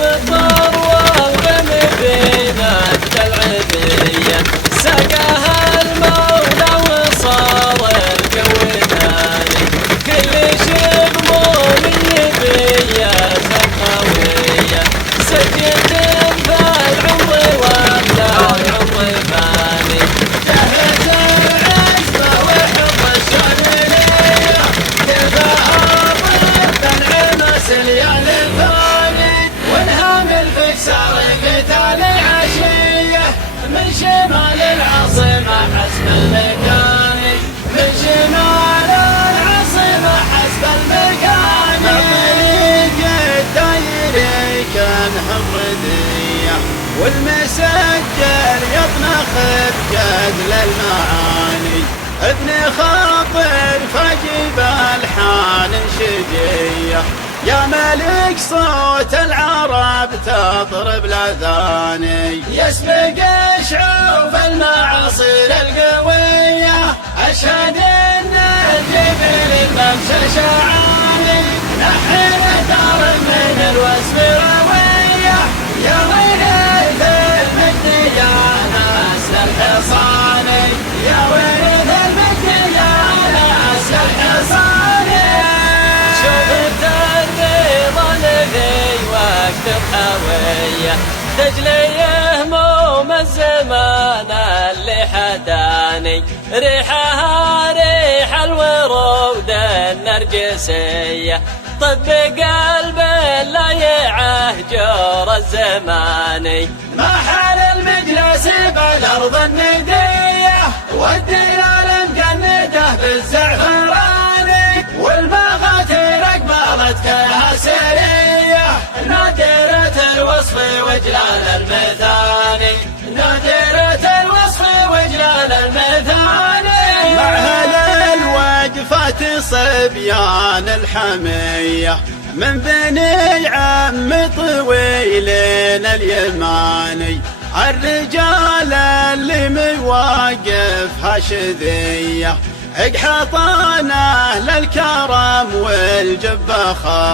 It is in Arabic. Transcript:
المطر والغمدين العذية سقاها المولى وصار الجو ثاني كل شيء مؤمن بيته قوية سجد فالعمر ولا العمر فاني جهز العزم وحب الشرية كفاها ضد العمس ليال ثاني والهام الفكسار قتال العشية من شمال العاصمة حسب المكان من شمال العاصمة حسب المكان طريق الدايري كان حمردية والمسجل يطنخ بجدل المعاني ابن خاطر فجيب الحان شجية يا ملك صوت العرب تضرب الاذاني يسبق شعوب المعاصر القوية اشهد ان جبريل الممشى شعاني نحن دار من الوسم روية يا ورث المجد يا ناس الحصاني يا ورث المجد يا ناس الحصاني شفت الرضا الذي وقت الحوية تجلي هموم الزمان اللي حداني ريحها ريح الورود النرجسية طب قلب لا يعهجر الزماني ما حال المجلس بالارض الندية والدلال مجنده بالزعفراني والمغاتير اقبلت كاسرية نادرة الوصف وجلال المثاني نادرة الوصف وجلال المثاني مع الوقفات صبيان الحمية من بني عم طويلين اليماني الرجال اللي مواقفها شذية اقحطانه للكرم والجبخة